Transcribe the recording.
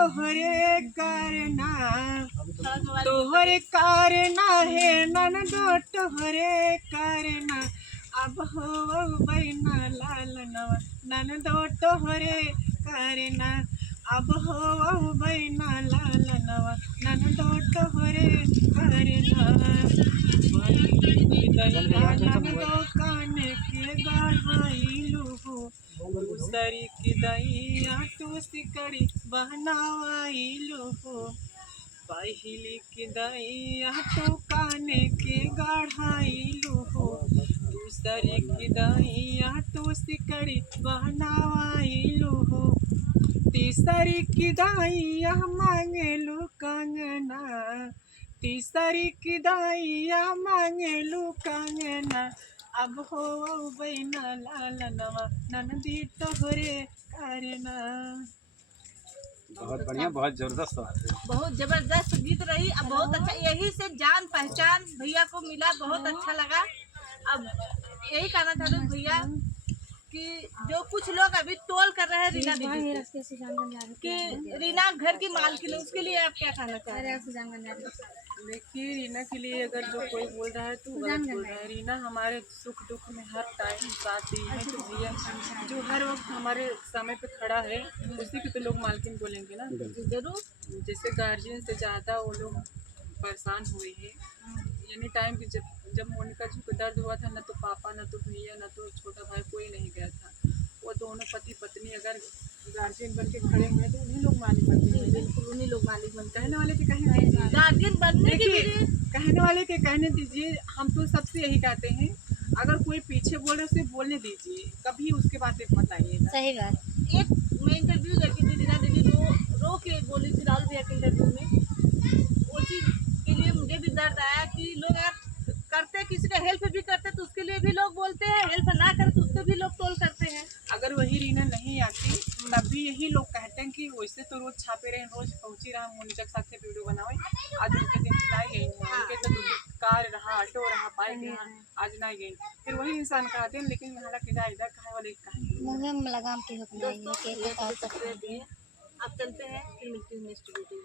तोहरे करना, तोहरे करना है ननदो तोहरे करना। अब हो बैना लालनवा ननदो तोहरे करना। अब हो बैना लालनवा ननदो तोहरे करना। ननदो कान के गढ़ाइलू हो, दूसरी की दैया तू सिकड़ी बहनावाइलू हो। पहली की दैया तू कान के गढ़ाइलू हो, दूसरी की दैया तू सिकड़ी बहनावाइलू हो। तीसरी की दैया मांगेलू कंगना, तीसरी की दैया मांगेलू कंगना। अब हो बैना लालनवा ननदी तोहरे करना। बहुत बढ़िया, बहुत जबरदस्त बात है। बहुत जबरदस्त गीत रही। अब बहुत अच्छा, यही से जान पहचान भैया को मिला, बहुत अच्छा लगा। अब यही कहना चाहते हैं भैया कि जो कुछ लोग अभी टोल कर रहे हैं रीना दीदी को कि रीना घर की मालकिन है, उसके लिए आप क्या कहना चाह रहे हैं? देखिए, रीना के लिए अगर जो कोई बोल रहा है तो गलत बोल रहा है। रीना हमारे सुख दुख में हर टाइम साथ दी है। तो भैया जो हर वक्त हमारे समय पे खड़ा है, उसी की तो लोग मालकिन बोलेंगे ना। जरूर। जैसे गार्जियन से ज़्यादा वो लोग परेशान हुए हैं। यानी टाइम की जब मोनिका जी को दर्द हुआ था, ना तो पापा, ना तो भैया, ना तो छोटा भाई कोई नहीं गया था। वो दोनों पति पत्नी अगर गार्जियन बन के खड़े हुए तो उन्हीं लोग मालिक बनते हैं। बिल्कुल, उन्हीं लोग मालिक बनते हैं। कहने वाले के कहने दीजिए, गार्जियन बनने के लिए कहने वाले के कहने दीजिए। हम तो सबसे यही कहते हैं, अगर कोई पीछे बोल रहे उसे बोलने दीजिए, कभी उसके बाद एक मत आइएगा। सही बात। एक मैं इंटरव्यू देखी थी, रीना दीदी रो के बोली थी राहुल भैया के इंटरव्यू में। वो चीज के लिए मुझे भी दर्द आया कि लोग यार करते, किसी का हेल्प भी करते तो उसके लिए भी लोग बोलते हैं, हेल्प ना करे तो उसको भी लोग टोल करते हैं। अगर वही रीना नहीं आती तब भी यही लोग कहते हैं कि वैसे तो रोज छापे रहे, रोज पहुंची रहा मोनिका के साथ वीडियो बनावे, आज उनके दिन नहीं गई, उनके तो कार रहा, ऑटो रहा, बाइक रहा, आज नहीं गई। फिर वही इंसान कहते हैं, लेकिन यहाँ लग इधर कहे वाले कहे मुँह में लगाम के हुक्म नहीं है। आप चलते हैं, फिर मिलती हूँ नेक्स्ट वीडियो।